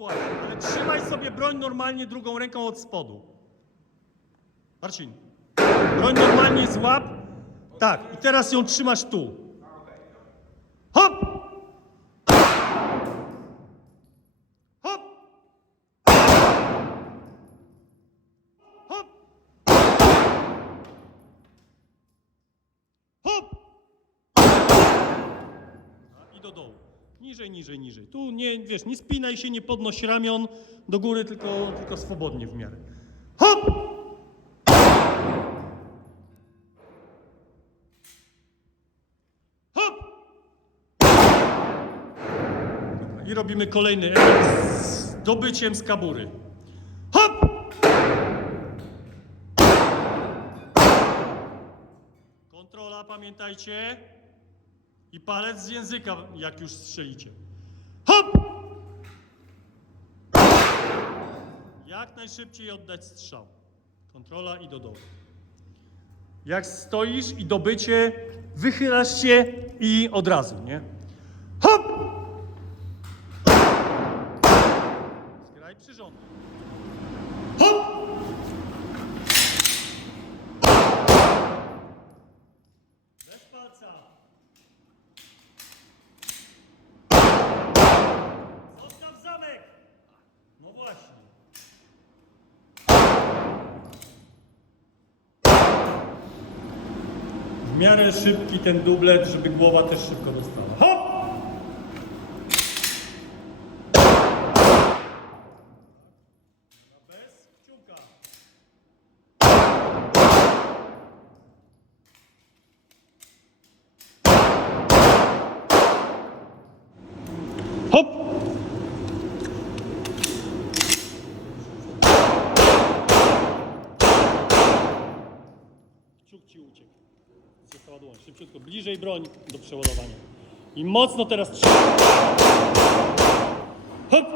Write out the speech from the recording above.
Ale trzymaj sobie broń normalnie drugą ręką od spodu. Marcin, broń normalnie złap. Tak, i teraz ją trzymasz tu. Hop! Hop! Hop! Hop! I do dołu. Niżej, niżej, niżej. Tu nie, wiesz, nie spinaj się, nie podnoś ramion do góry, tylko, tylko swobodnie w miarę. Hop! Hop! Dobra, I robimy kolejny z dobyciem z kabury. Hop! Kontrola, pamiętajcie. I palec z języka, jak już strzelicie. Hop! Jak najszybciej oddać strzał. Kontrola i do dołu. Jak stoisz i dobycie, wychylasz się i od razu, nie? Hop! Zgraj przyrządy. Hop! Bez palca. Zostaw zamek! No właśnie. W miarę szybki ten dublet, żeby głowa też szybko dostała. Hop! Bez kciuka. Hop! Kciuk ci. Została dłoń. Szybciutko. Bliżej broń do przeładowania. I mocno teraz trzymaj. Hop!